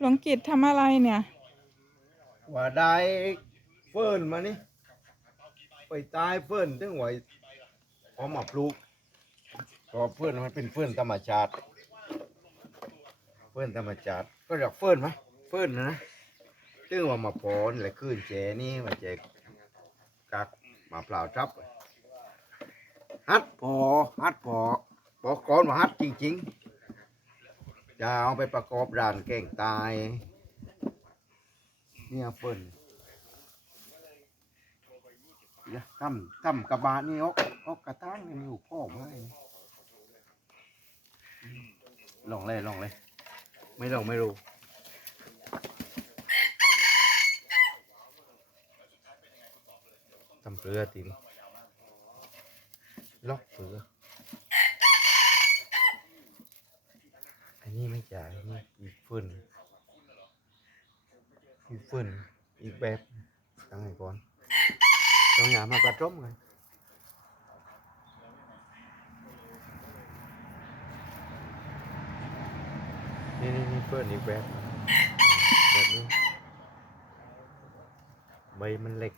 หลวงกิจทำอะไรเนี่ย ว่าได้เฟิร์นมานี่ไปตายเฟิร์นถึงไว้เอามาปลูกก็เฟิร์นมันเป็นเฟิร์นธรรมชาติ เฟิร์นธรรมชาติ ก็เรียกเฟิร์นไหมเฟิร์นนะนะถึงว่ามาปอนและขึ้นแจนี่มาแจกักมาเปล่าทับฮัดพอฮัดพอบอกก่อนว่าฮัดจริง ๆ จะเอาไปประกอบร้านแกงตาย เนี่ยเฟิร์นเดี๋ยวทำทำกระบะนี่ออกออกกระตั้งนี่อยู่พ่อไม้ลองเลยลองเลย ไม่ลองไม่รู้ทำเปลือติมล็อกเปลือ นนี้ไม่จ่ายนี่อีกเฟิร์นอีกฟืนอีกแบบตั้งให้ก่อนต้องอย่ามาประจมกันนี่นี่นี่ฟืนอีกแบบแบบนี้ใบมันเล็ก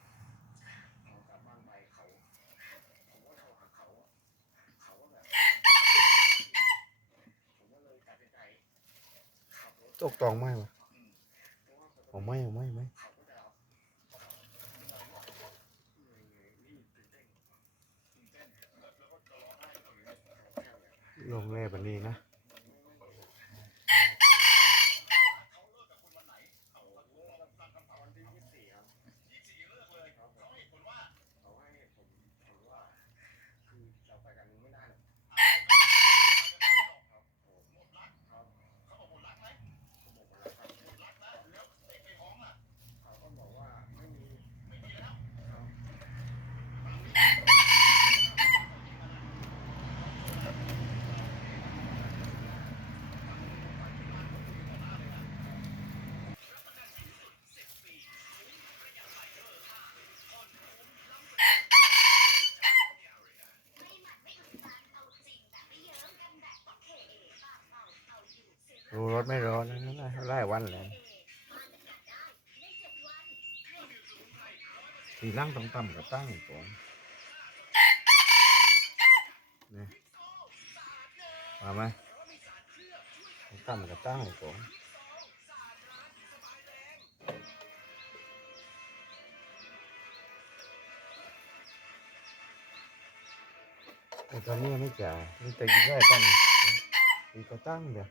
ตกตองไหมวะเอาไหม่เอาไหม่ไหมลงแร่แบบนี้นะ รู้รถไม่ร้อนนะนั่นะไล่วันเลยทีล่างต้องต่ำกับตั้งก่อนนี่มาไหมต้องต่ำกับตั้งก่อนแต่ตอนนี้ไม่จ่ายนี่แต่ยิ่งได้ตั้งอีกก็ตั้งเดี๋ยว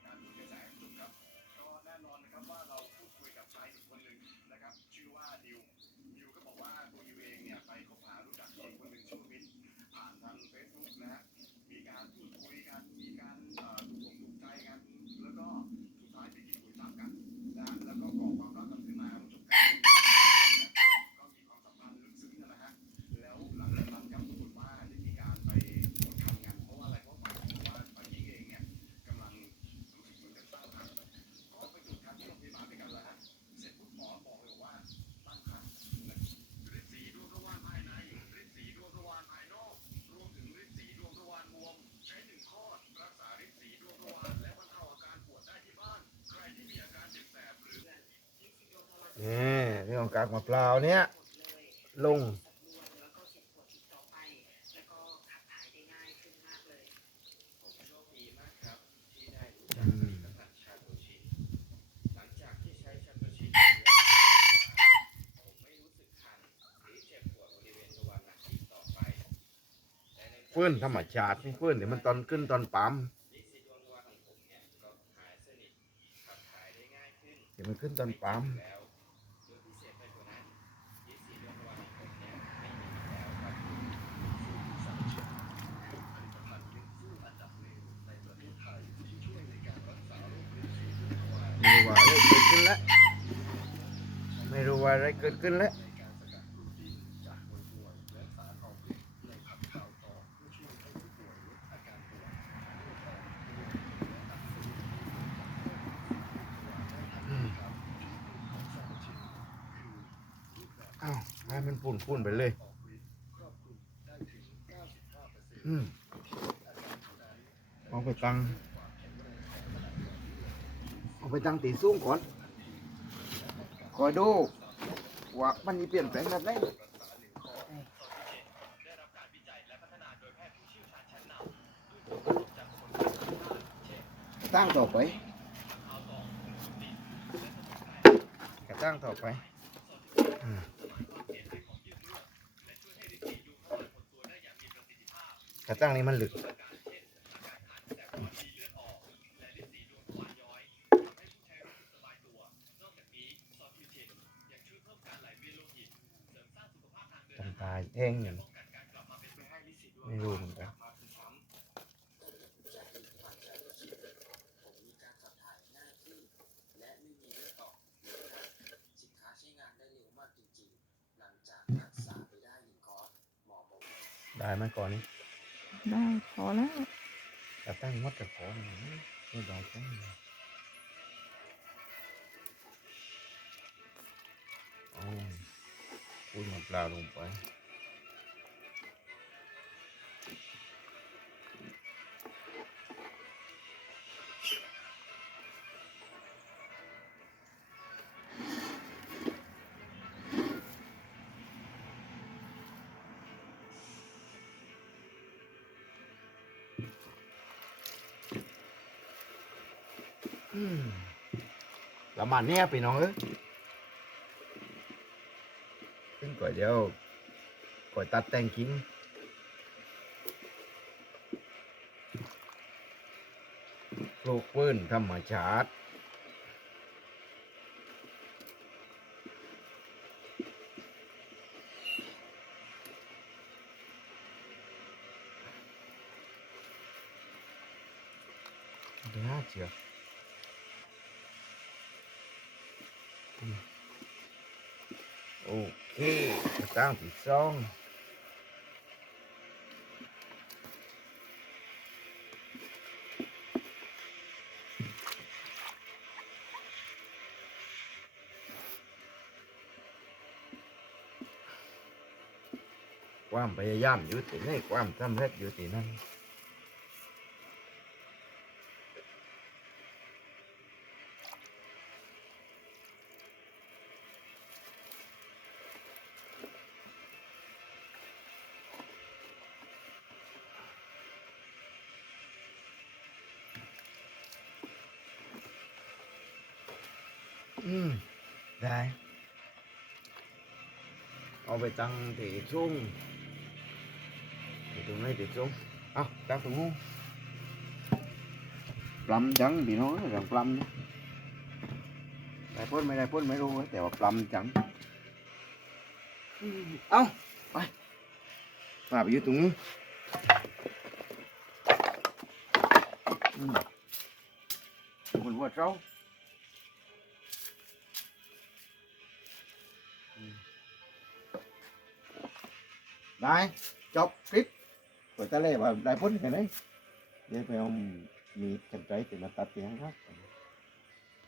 นี่เรื่องของ กากมะพร้าวเนี้ยลงอืมฟืนธรรมชาตินี่ฟืนเดี๋ยวมันตอนขึ้นตอนปั๊มเดี๋ยวมันขึ้นตอนปั๊มรู้ว่าอะไรเกิดขึ้นแล้วไม่รู้ว่า อะไรเกิดขึ้นแล้วอ้าวให้มันปุ่นปุ่นๆไปเลยอืมเอาไปตั้งเอาไปตั้งตีสูงก่อน คอยดู ว่ามันมีเปลี่ยนแปลงแบบไหนตั้งต่อไปกระตั้งต่อไปกระตั้งนี้มันหลึก แท่งอย่างไม่รู้เหมือนกันสินค้าใช้งานได้เร็วมากจริงๆหลังจากรักษาไปได้หนึ่งคอร์สหมอบอกได้ไหมก่อนนี้ ได้พอแล้วแต่ตั้งมดกับขอหน่อยไม่ได้ตั้งอ๋อพูดมาปลาลงไป ประมาณนี้พี่น้องเอ้ยซึ่งก่อนเดียวก่อนตัดแต่งกิ้งปลูกพืนธรรมชาติน่าเชื่ออื โอเคตั้งที่สองความพยายามอยู่ที่ไหนความสำเร็จอยู่ที่นั่น อืมได้เอาไปตั้งที่ซุ้มที่ตรงไหนที่ซุ้มเอาตั้งตรงนู้นปลำจังพี่น้องเรื่องปลำเนี่ยได้พ้ ได้พ้นไม่รู้แต่ว่าปลำจังอืมาได้พ้นอืมบนหัวเดี๋ยวไปเอามีกันใจจะมาตัดเสียงครับ